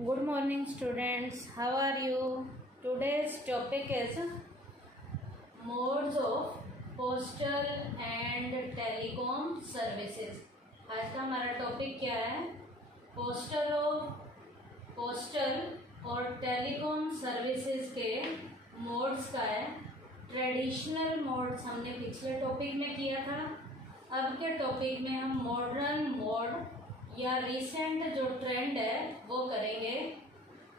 Good morning students, how are you? Today's topic is modes of postal and telecom services. आज का हमारा topic क्या है? Postal और टेलीकॉम सर्विसेज के मोड्स का है। ट्रेडिशनल मोड्स हमने पिछले टॉपिक में किया था। अब के टॉपिक में हम मॉडर्न मोड या रिसेंट जो ट्रेंड है वो करेंगे।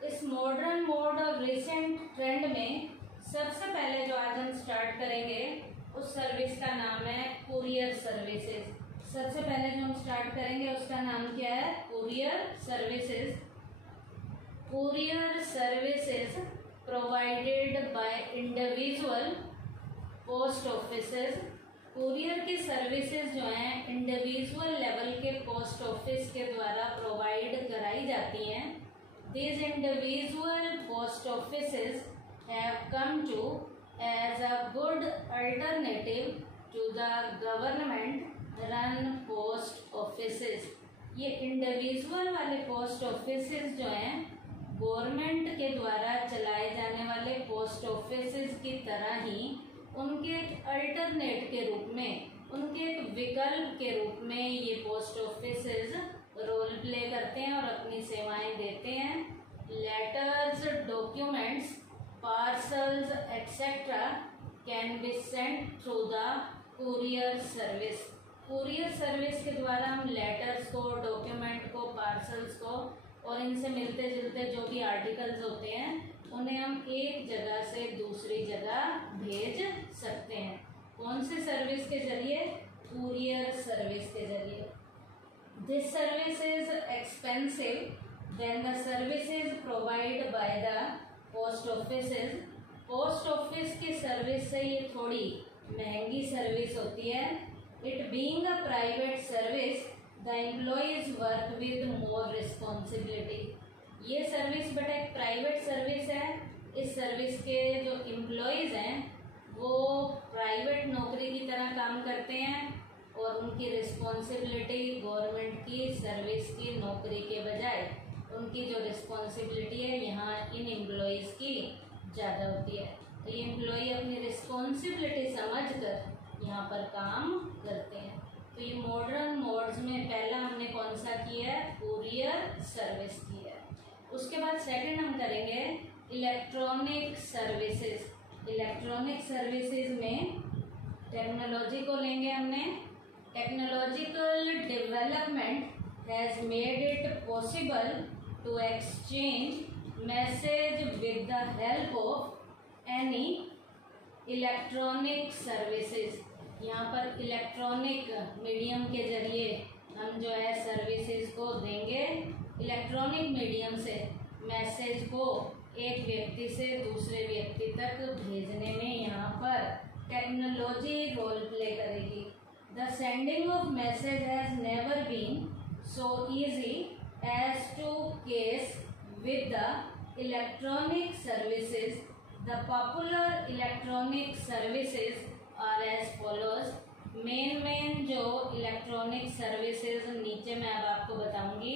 इस मॉडर्न मोड और रिसेंट ट्रेंड में सबसे पहले जो आज हम स्टार्ट करेंगे उस सर्विस का नाम है कुरियर सर्विसेज। सबसे पहले जो हम स्टार्ट करेंगे उसका नाम क्या है? Courier services. Courier services provided by individual post offices. Courier की सर्विसेज जो हैं इंडिविजुअल लेवल के पोस्ट ऑफिस के द्वारा प्रोवाइड कराई जाती हैं। These individual post offices have come to as a good alternative to the government run post offices। ये इंडिविजुअल वाले पोस्ट ऑफिसेज जो हैं गवर्नमेंट के द्वारा चलाए जाने वाले पोस्ट ऑफिसेज की तरह ही उनके अल्टरनेट के रूप में, उनके एक विकल्प के रूप में ये पोस्ट ऑफिसेज रोल प्ले करते हैं और अपनी सेवाएं देते हैं। Letters, documents, parcels etcetera can be sent through the courier service. Courier service के द्वारा हम लेटर्स को, डॉक्यूमेंट को, पार्सल्स को और इनसे मिलते जुलते जो भी आर्टिकल्स होते हैं उन्हें हम एक जगह से दूसरी जगह भेज सकते हैं। कौन से सर्विस के जरिए? कुरियर सर्विस के जरिए। This service is expensive than the services provide by the post offices. Post office की सर्विस से ये थोड़ी महंगी सर्विस होती है। It being a private service the employees work with more responsibility. ये सर्विस बेटा एक प्राइवेट सर्विस है। इस सर्विस के जो एम्प्लॉयज हैं वो प्राइवेट नौकरी की तरह काम करते हैं और उनकी रिस्पॉन्सिबिलिटी गवर्नमेंट की सर्विस की नौकरी के बजाय उनकी जो रिस्पॉन्सिबिलिटी है यहाँ इन एम्प्लॉयज की ज़्यादा होती है। तो ये एम्प्लॉय अपनी रिस्पॉन्सिबिलिटी समझकर यहाँ पर काम करते हैं। तो ये मॉडर्न मोड्स में पहला हमने कौन सा किया है? कुरियर सर्विस की है। उसके बाद सेकंड हम करेंगे इलेक्ट्रॉनिक सर्विसेज। इलेक्ट्रॉनिक सर्विसेज में टेक्नोलॉजी को लेंगे हमने। Technological development has made it possible to exchange message with the help of any electronic services. यहाँ पर इलेक्ट्रॉनिक मीडियम के जरिए हम जो है सर्विसेज को देंगे। इलेक्ट्रॉनिक मीडियम से मैसेज को एक व्यक्ति से दूसरे व्यक्ति तक भेजने में यहाँ पर टेक्नोलॉजी रोल प्ले करेगी। The sending of message has never been so easy as to case with the electronic services. The popular electronic services are as follows. Main जो इलेक्ट्रॉनिक सर्विसेज नीचे मैं अब आपको बताऊंगी,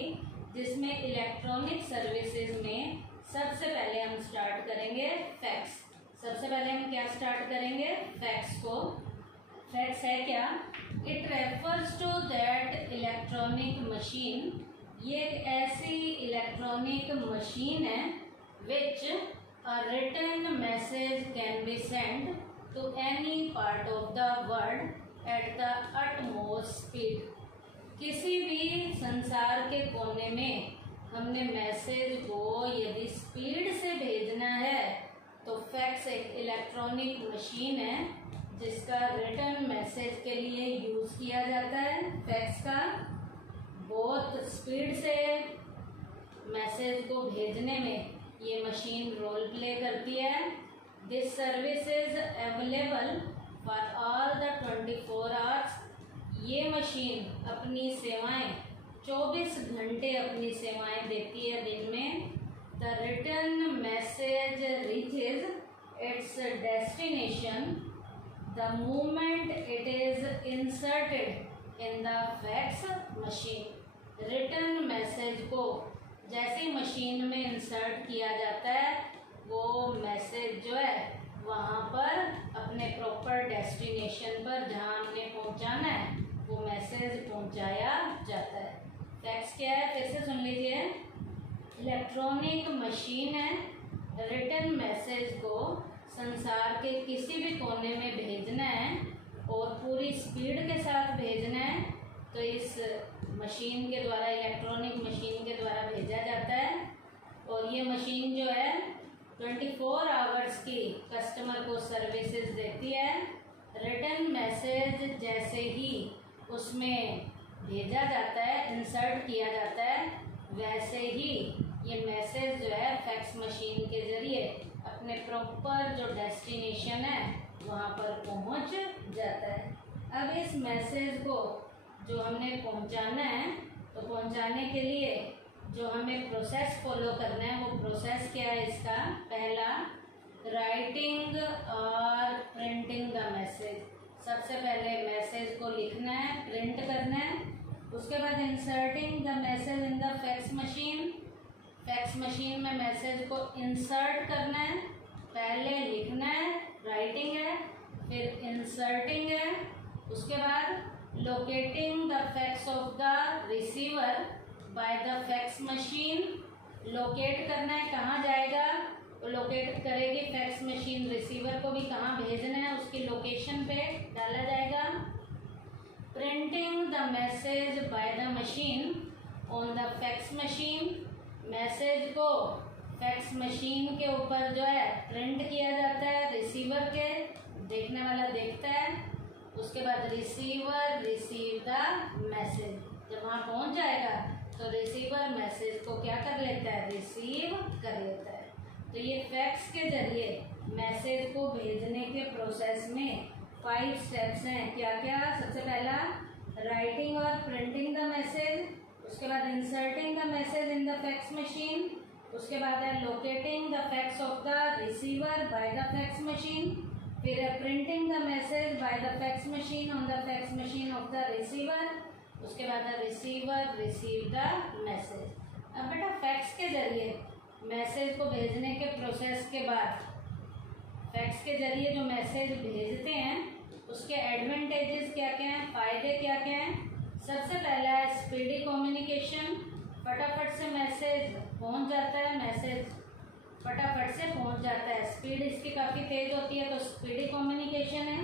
जिसमें इलेक्ट्रॉनिक सर्विसेज में सबसे पहले हम स्टार्ट करेंगे फैक्स। सबसे पहले हम क्या स्टार्ट करेंगे? फैक्स को। फैक्स है क्या? It refers to that electronic machine. ये एक ऐसी इलेक्ट्रॉनिक मशीन है which a written message can be send to any part of the world at the utmost speed. किसी भी संसार के कोने में हमने मैसेज को यदि स्पीड से भेजना है तो फैक्स एक इलेक्ट्रॉनिक मशीन है जिसका रिटर्न मैसेज के लिए यूज किया जाता है। फैक्स का बहुत स्पीड से मैसेज को भेजने में ये मशीन रोल प्ले करती है। This service is available for all the 24 hours. ये मशीन अपनी सेवाएं 24 घंटे अपनी सेवाएं देती है दिन में। The return message reaches it's destination the moment it is inserted in the fax machine. Return message को जैसे ही मशीन में इंसर्ट किया जाता है वो मैसेज जो है वहाँ पर अपने प्रॉपर डेस्टिनेशन पर जहाँ हमने पहुँचाना है वो मैसेज पहुँचाया जाता है। फैक्स क्या है, फिर से सुन लीजिए। इलेक्ट्रॉनिक मशीन है, रिटन मैसेज को संसार के किसी भी कोने में भेजना है और पूरी स्पीड के साथ भेजना है तो इस मशीन के द्वारा, इलेक्ट्रॉनिक मशीन के द्वारा भेजा जाता है। और ये मशीन जो है 24 आवर्स की कस्टमर को सर्विसेज देती है। रिटन मैसेज जैसे ही उसमें भेजा जाता है, इंसर्ट किया जाता है, वैसे ही ये मैसेज जो है फैक्स मशीन के ज़रिए अपने प्रॉपर जो डेस्टिनेशन है वहाँ पर पहुँच जाता है। अब इस मैसेज को जो हमने पहुँचाना है तो पहुँचाने के लिए जो हमें प्रोसेस फॉलो करना है वो प्रोसेस क्या है इसका। पहला, राइटिंग और प्रिंटिंग द मैसेज। सबसे पहले मैसेज को लिखना है, प्रिंट करना है। उसके बाद inserting the message in the fax machine. Fax machine में मैसेज को इंसर्ट करना है। पहले लिखना है, राइटिंग है, फिर इंसर्टिंग है। उसके बाद locating the fax of the receiver by the fax machine. Locate करना है, कहाँ जाएगा, लोकेट करेगी फैक्स मशीन, रिसीवर को भी कहाँ भेजना है उसकी लोकेशन पे डाला जाएगा। Printing the message by the machine on the fax machine. Message को फैक्स मशीन के ऊपर जो है प्रिंट किया जाता है, रिसीवर के, देखने वाला देखता है। उसके बाद रिसीवर रिसीव द मैसेज। जब वहाँ पहुँच जाएगा तो रिसीवर मैसेज को क्या कर लेता है, रिसीव कर लेता है। तो ये फैक्स के जरिए मैसेज को भेजने के प्रोसेस में 5 स्टेप्स हैं। क्या क्या? सबसे पहला राइटिंग और प्रिंटिंग द मैसेज, उसके बाद inserting the message in the fax machine, उसके बाद है locating the fax of the receiver by the fax machine, फिर है printing the message by the fax machine on the fax machine of the receiver, उसके बाद है receiver receive the message. अब बेटा फैक्स के जरिए मैसेज को भेजने के प्रोसेस के बाद फैक्स के जरिए जो मैसेज भेजते हैं उसके एडवांटेजेस क्या क्या हैं, फ़ायदे क्या क्या हैं। सबसे पहला है स्पीडी कम्युनिकेशन। फटाफट से मैसेज पहुंच जाता है, मैसेज फटाफट से पहुंच जाता है, स्पीड इसकी काफ़ी तेज़ होती है तो स्पीडी कम्युनिकेशन है।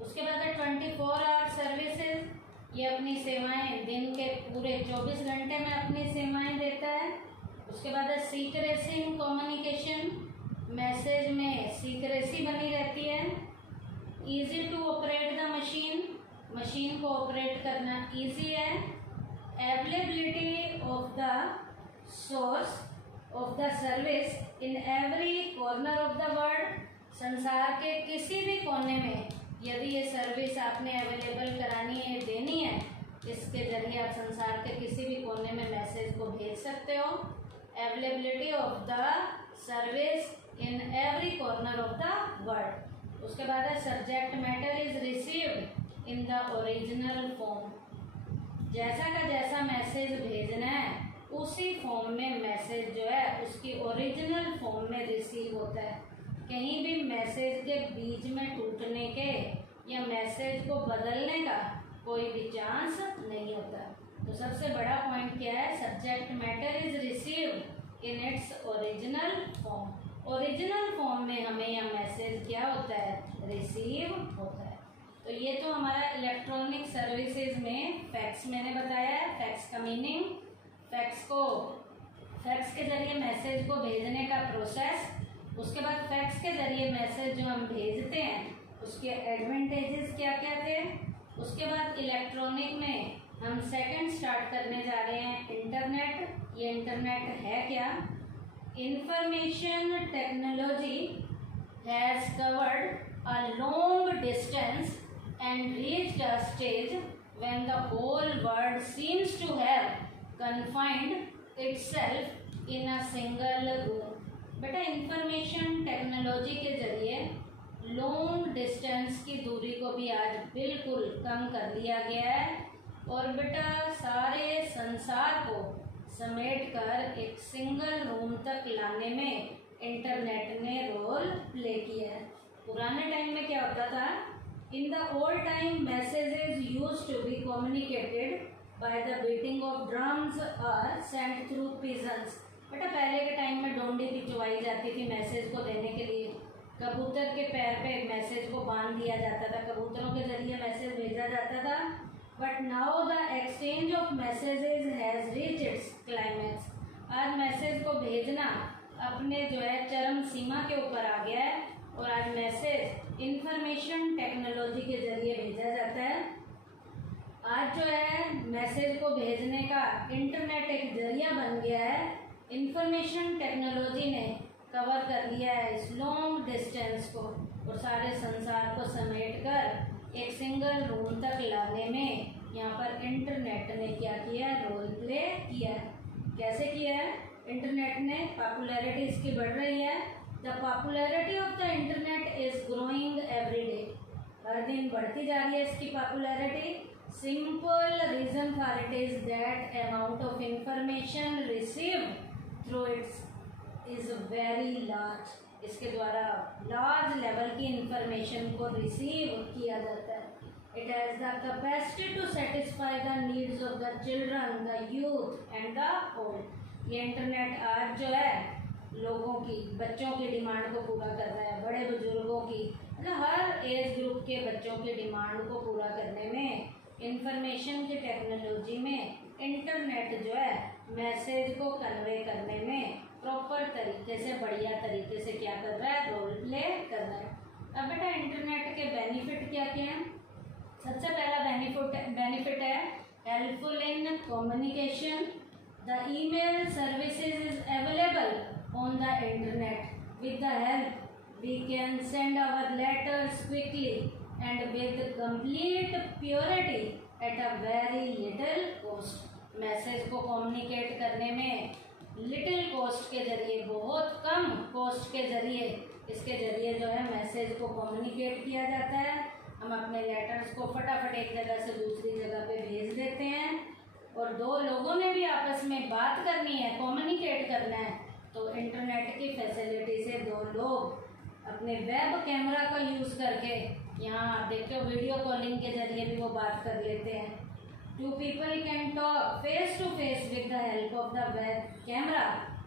उसके बाद है 24 आवर सर्विसेज। ये अपनी सेवाएं दिन के पूरे 24 घंटे में अपनी सेवाएं देता है। उसके बाद है सीक्रेसी इन कम्युनिकेशन। मैसेज में सीक्रेसी बनी रहती है। Easy to operate the machine. Machine को ऑपरेट करना इजी है। Availability of the source of the service in every corner of the world. संसार के किसी भी कोने में यदि ये सर्विस आपने अवेलेबल करानी है, देनी है, इसके जरिए आप संसार के किसी भी कोने में मैसेज को भेज सकते हो। Availability of the service in every corner of the world. उसके बाद है subject matter is received in the original form. जैसा का जैसा मैसेज भेजना है उसी फॉर्म में मैसेज जो है उसकी ओरिजिनल फॉर्म में रिसीव होता है। कहीं भी मैसेज के बीच में टूटने के या मैसेज को बदलने का कोई भी चांस नहीं होता। तो सबसे बड़ा पॉइंट क्या है, subject matter is received in its original form. Original form में हमें यह मैसेज क्या होता है, रिसीव होता है। तो ये तो हमारा इलेक्ट्रॉनिक सर्विसेज में फैक्स मैंने बताया है, फैक्स का मीनिंग, फैक्स के जरिए मैसेज को भेजने का प्रोसेस। उसके बाद फैक्स के जरिए मैसेज जो हम भेजते हैं उसके एडवांटेजेस क्या क्या थे। उसके बाद इलेक्ट्रॉनिक में हम सेकंड स्टार्ट करने जा रहे हैं इंटरनेट। ये इंटरनेट है क्या? Information technology has covered a long distance and reached a stage when the whole world seems to have confined itself in a single room. बेटा इंफॉर्मेशन टेक्नोलॉजी के जरिए लॉन्ग डिस्टेंस की दूरी को भी आज बिल्कुल कम कर दिया गया है और बेटा सारे संसार को समेट कर एक सिंगल रूम तक लाने में इंटरनेट ने रोल प्ले किया है। पुराने टाइम में क्या होता था, in the old time messages used to be communicated by the beating of drums और सेंट थ्रू पिजन्स। बेटा पहले के टाइम में डोंडी पिचवाई जाती थी मैसेज को देने के लिए, कबूतर के पैर पे मैसेज को बांध दिया जाता था, कबूतरों के जरिए मैसेज भेजा जाता था। But now the exchange of messages has reach its climax. आज मैसेज को भेजना अपने जो है चरम सीमा के ऊपर आ गया है और आज मैसेज इंफॉर्मेशन टेक्नोलॉजी के जरिए भेजा जाता है। आज जो है मैसेज को भेजने का इंटरनेट एक जरिया बन गया है। इंफॉर्मेशन टेक्नोलॉजी ने कवर कर लिया है इस लॉन्ग डिस्टेंस को और सारे संसार को समेट कर एक सिंगल रूम तक लाने में यहाँ पर इंटरनेट ने क्या किया है, रोल प्ले किया है। कैसे किया है? इंटरनेट ने पॉपुलैरिटी इसकी बढ़ रही है। The popularity of the internet is growing every day. हर दिन बढ़ती जा रही है इसकी popularity. Simple reason for it is that amount of information received through its is very large. इसके द्वारा लार्ज लेवल की इंफॉर्मेशन को रिसीव किया जाता है। It has the capacity to satisfy the needs of the children, the youth and the old. ये internet आज जो है लोगों की, बच्चों की डिमांड को पूरा कर रहा है, बड़े बुजुर्गों की, मतलब हर एज ग्रुप के बच्चों की डिमांड को पूरा करने में इंफॉर्मेशन की टेक्नोलॉजी में इंटरनेट जो है मैसेज को कन्वे करने में प्रॉपर तरीके से, बढ़िया तरीके से क्या कर रहा है, रोल प्ले कर रहा है। अब बेटा इंटरनेट के बेनिफिट क्या क्या हैं? सबसे पहला बेनिफिट है helpful in communication. The email services is available on the internet. With the help we can send our letters quickly and with complete purity at a very little cost. Message को communicate करने में little cost के जरिए, बहुत कम cost के जरिए, इसके जरिए जो है मैसेज को कम्युनिकेट किया जाता है। हम अपने लेटर्स को फटाफट एक जगह से दूसरी जगह पे भेज देते हैं। और दो लोगों ने भी आपस में बात करनी है, कम्युनिकेट करना है, तो इंटरनेट की फैसिलिटी से दो लोग अपने वेब कैमरा का यूज़ करके, यहाँ आप देखते हो वीडियो कॉलिंग के जरिए भी वो बात कर लेते हैं। Two people can talk face to face with the help of the web camera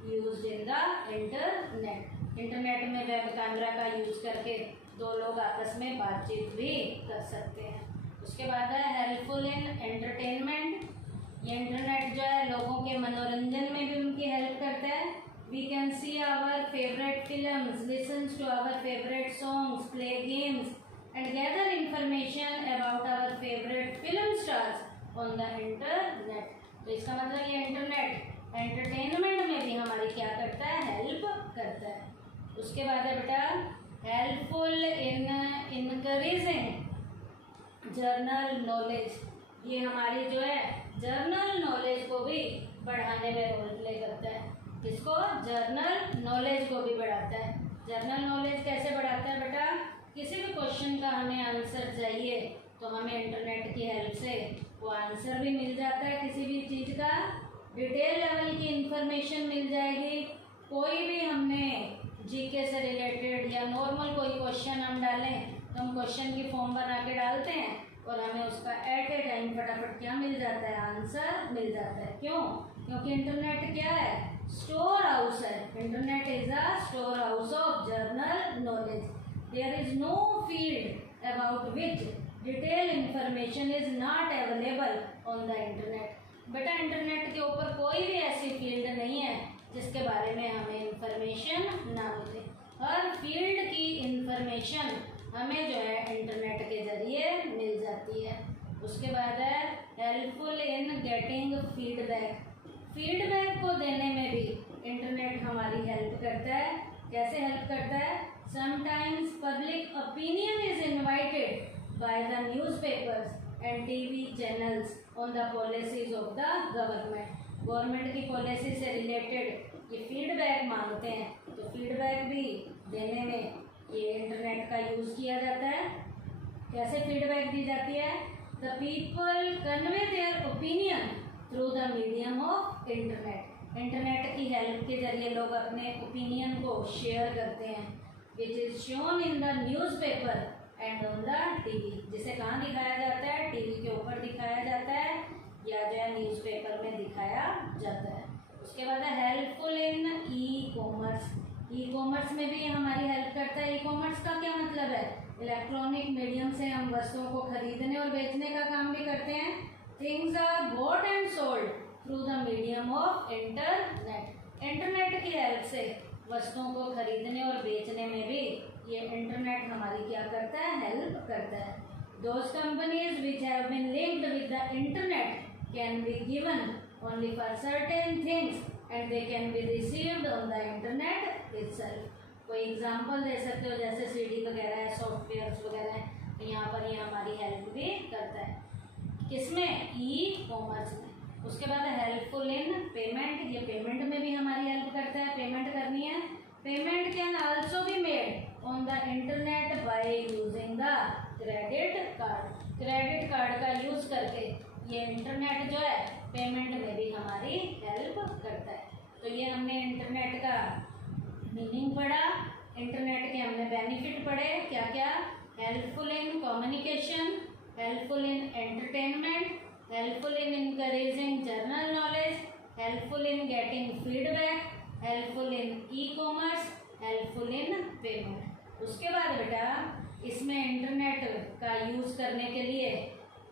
used in the internet. Internet में वेब कैमरा का यूज करके दो लोग आपस में बातचीत भी कर सकते हैं। उसके बाद है हेल्पफुल इन एंटरटेनमेंट। ये इंटरनेट जो है लोगों के मनोरंजन में भी उनकी हेल्प करता है। We can see our favourite films, listen to our favourite songs, play games and gather information about our favourite film stars on the internet. तो इसका मतलब ये इंटरनेट एंटरटेनमेंट में भी हमारी क्या करता है, हेल्प करता है। उसके बाद है बेटा हेल्पफुल इन इनकरीजिंग जर्नल नॉलेज। ये हमारी जो है जर्नल नॉलेज को भी बढ़ाने में रोल प्ले करता है। किसको? जर्नल नॉलेज को भी बढ़ाता है। जर्नल नॉलेज कैसे बढ़ाता है बेटा? किसी भी क्वेश्चन का हमें आंसर चाहिए तो हमें इंटरनेट की हेल्प से वो आंसर भी मिल जाता है। किसी भी चीज़ का डिटेल लेवल की इंफॉर्मेशन मिल जाएगी। कोई भी हमने जीके से रिलेटेड या नॉर्मल कोई क्वेश्चन हम डालें तो हम क्वेश्चन की फॉर्म बना के डालते हैं और हमें उसका एट ए टाइम फटाफट क्या मिल जाता है, आंसर मिल जाता है। क्यों? क्योंकि इंटरनेट क्या है, स्टोर हाउस है। Internet is a store house of general knowledge. There is no field about which detail information is not available on the internet. बेटा इंटरनेट के ऊपर कोई भी ऐसी फील्ड नहीं है जिसके बारे में हमें इंफॉर्मेशन ना मिले। हर फील्ड की इंफॉर्मेशन हमें जो है इंटरनेट के जरिए मिल जाती है। उसके बाद है helpful in getting feedback. Feedback को देने में भी इंटरनेट हमारी हेल्प करता है। कैसे हेल्प करता है? Sometimes public opinion is invited by the newspapers and TV channels on the policies of the government. Government की पॉलिसी से रिलेटेड ये फीडबैक मांगते हैं, तो फीडबैक भी देने में ये इंटरनेट का यूज़ किया जाता है। कैसे फीडबैक दी जाती है? The people convey their opinion through the medium of internet. Internet की हेल्प के जरिए लोग अपने ओपिनियन को शेयर करते हैं, which is shown in the newspaper and on the TV. जिसे कहाँ दिखाया जाता है? टीवी के ऊपर दिखाया जाता है या जो है न्यूज़पेपर में दिखाया जाता है। उसके बाद है हेल्पफुल इन ई कॉमर्स। ई कॉमर्स में भी हमारी हेल्प करता है। ई कॉमर्स का क्या मतलब है? इलेक्ट्रॉनिक मीडियम से हम वस्तुओं को खरीदने और बेचने का काम भी करते हैं। Things are bought and sold through the medium of internet. Internet की हेल्प से वस्तुओं को खरीदने और बेचने में भी ये इंटरनेट हमारी क्या करता है? हेल्प करता है। Those companies which have been linked with the internet can be given only for certain things and they can be received on the internet itself. कोई एग्जांपल दे सकते हो, जैसे सीडी वगैरह है, सॉफ्टवेयर्स वगैरह है, तो यहाँ पर ये हमारी हेल्प भी करता है। किसमें? ई कॉमर्स में। उसके बाद हेल्पफुल इन पेमेंट। ये पेमेंट में भी हमारी हेल्प करता है। पेमेंट करनी है, payment can also be made on the internet by using the credit card. Credit card का यूज करके ये इंटरनेट जो है पेमेंट में भी हमारी हेल्प करता है। तो ये हमने इंटरनेट का मीनिंग पढ़ा, इंटरनेट के हमने बेनिफिट पढ़े क्या क्या। Helpful in communication, helpful in entertainment, helpful in encouraging general knowledge, helpful in getting feedback, helpful in e commerce, helpful in payment. उसके बाद बेटा इसमें इंटरनेट का यूज करने के लिए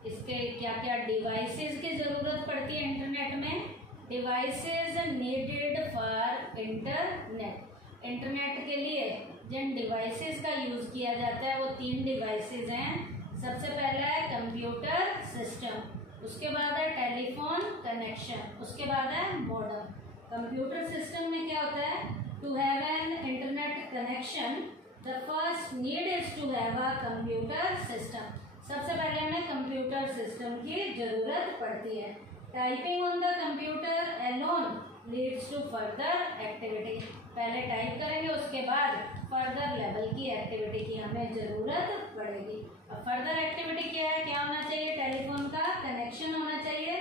इसके क्या क्या डिवाइसेस की ज़रूरत पड़ती है। इंटरनेट में devices needed for internet. Internet के लिए जिन डिवाइसेस का यूज़ किया जाता है वो 3 डिवाइसेस हैं। सबसे पहला है कंप्यूटर सिस्टम, उसके बाद है टेलीफोन कनेक्शन, उसके बाद है मॉडेम। कंप्यूटर सिस्टम में क्या होता है? To have an internet connection the first need is to have a computer system. सबसे पहले हमें कंप्यूटर सिस्टम की जरूरत पड़ती है। Typing on the computer alone leads to further activity. पहले टाइप करेंगे, उसके बाद फर्दर लेवल की एक्टिविटी की हमें ज़रूरत पड़ेगी। अब फर्दर एक्टिविटी क्या है? क्या होना चाहिए? टेलीफोन का कनेक्शन होना चाहिए।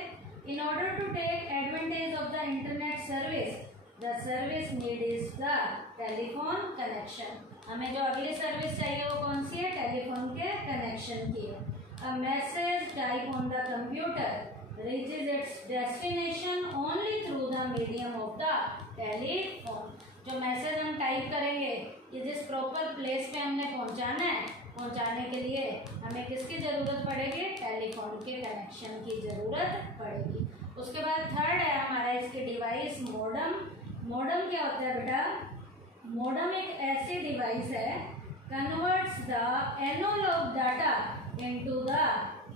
In order to take advantage of the internet service the service need is the telephone connection. हमें जो अगली सर्विस चाहिए वो कौन सी है? टेलीफोन के कनेक्शन की है। A message type on the computer reaches its destination only through the medium of the telephone। जो मैसेज हम टाइप करेंगे ये जिस प्रॉपर प्लेस पे हमने पहुंचाना है, पहुंचाने के लिए हमें किसकी ज़रूरत पड़ेगी? टेलीफोन के कनेक्शन की ज़रूरत पड़ेगी। उसके बाद थर्ड है हमारा इसके डिवाइस मॉडेम। मॉडेम क्या होता है बेटा? मॉडेम एक ऐसी डिवाइस है converts the analogue data into the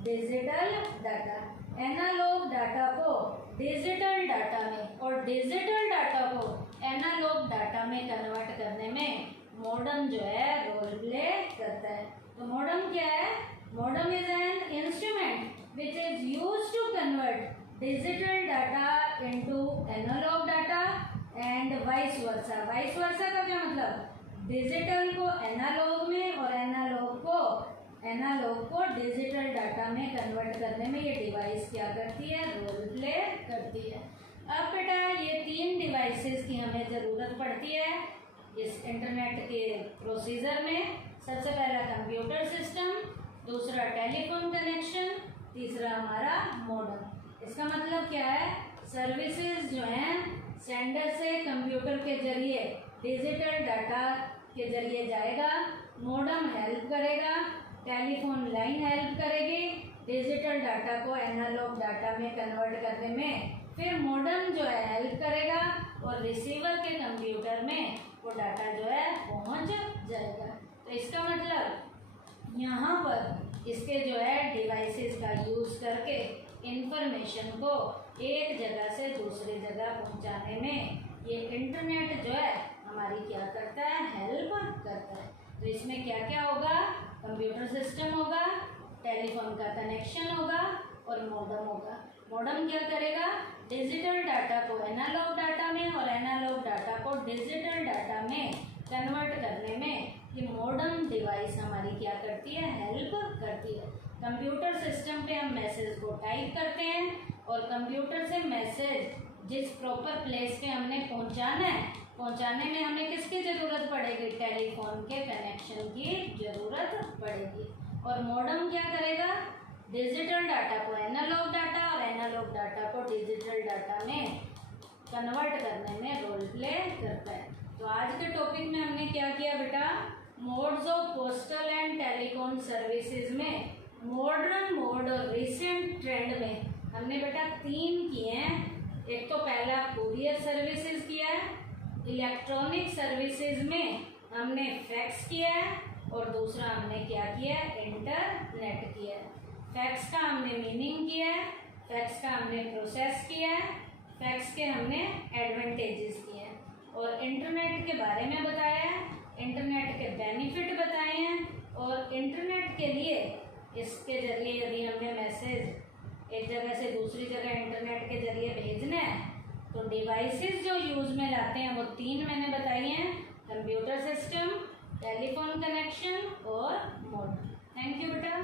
digital data. Analogue data को डिजिटल डाटा में और डिजिटल डाटा को एनालॉग डाटा में कन्वर्ट करने में मॉडेम जो है रोल प्ले करता है। तो मॉडेम क्या है? Modem is an instrument which is used to convert digital data into analogue data and vice versa. Vice versa का क्या मतलब? डिजिटल को एनालॉग में और एनालॉग को डिजिटल डाटा में कन्वर्ट करने में ये डिवाइस क्या करती है? रोल प्ले करती है। अब बेटा ये 3 डिवाइसेस की हमें ज़रूरत पड़ती है इस इंटरनेट के प्रोसीजर में। सबसे पहला कंप्यूटर सिस्टम, दूसरा टेलीफोन कनेक्शन, तीसरा हमारा मॉडेम। इसका मतलब क्या है? सर्विसेज जो हैं सेंडर से कंप्यूटर के जरिए डिजिटल डाटा के जरिए जाएगा, मॉडेम हेल्प करेगा, टेलीफोन लाइन हेल्प करेगी डिजिटल डाटा को एनालॉग डाटा में कन्वर्ट करने में, फिर मॉडेम जो है हेल्प करेगा और रिसीवर के कंप्यूटर में वो डाटा जो है पहुंच जाएगा। तो इसका मतलब यहाँ पर इसके जो है डिवाइसेस का यूज़ करके इंफॉर्मेशन को एक जगह से दूसरी जगह पहुँचाने में ये इंटरनेट जो है हमारी क्या करता है? हेल्प करता है। तो इसमें क्या क्या होगा? कंप्यूटर सिस्टम होगा, टेलीफोन का कनेक्शन होगा और मॉडेम होगा। मॉडेम क्या करेगा? डिजिटल डाटा को एनालॉग डाटा में और एनालॉग डाटा को डिजिटल डाटा में कन्वर्ट करने में ये मॉडेम डिवाइस हमारी क्या करती है? हेल्प करती है। कंप्यूटर सिस्टम पे हम मैसेज को टाइप करते हैं और कंप्यूटर से मैसेज जिस प्रॉपर प्लेस पे हमने पहुंचाना है, पहुंचाने में हमें किसकी ज़रूरत पड़ेगी? टेलीफोन के कनेक्शन की ज़रूरत पड़ेगी। और मॉडेम क्या करेगा? डिजिटल डाटा को एनालॉग डाटा और एनालॉग डाटा को डिजिटल डाटा में कन्वर्ट करने में रोल प्ले करता है। तो आज के टॉपिक में हमने क्या किया बेटा? Modes of postal and telecom services में मॉडर्न मोड और रिसेंट ट्रेंड में हमने बेटा 3 किए हैं। एक तो पहला कुरियर सर्विसेज किया है, इलेक्ट्रॉनिक सर्विसेज में हमने फैक्स किया है, और दूसरा हमने क्या किया है? इंटरनेट किया है। फैक्स का हमने मीनिंग किया है, फैक्स का हमने प्रोसेस किया है, फैक्स के हमने एडवांटेजेस किए हैं, और इंटरनेट के बारे में बताया है, इंटरनेट के बेनिफिट बताए हैं, और इंटरनेट के लिए इसके जरिए यदि हमने मैसेज एक जगह से दूसरी जगह इंटरनेट के जरिए भेजना है तो डिवाइसेस जो यूज में लाते हैं वो 3 मैंने बताई हैं: कंप्यूटर सिस्टम, टेलीफोन कनेक्शन और मोड। थैंक यू बेटा।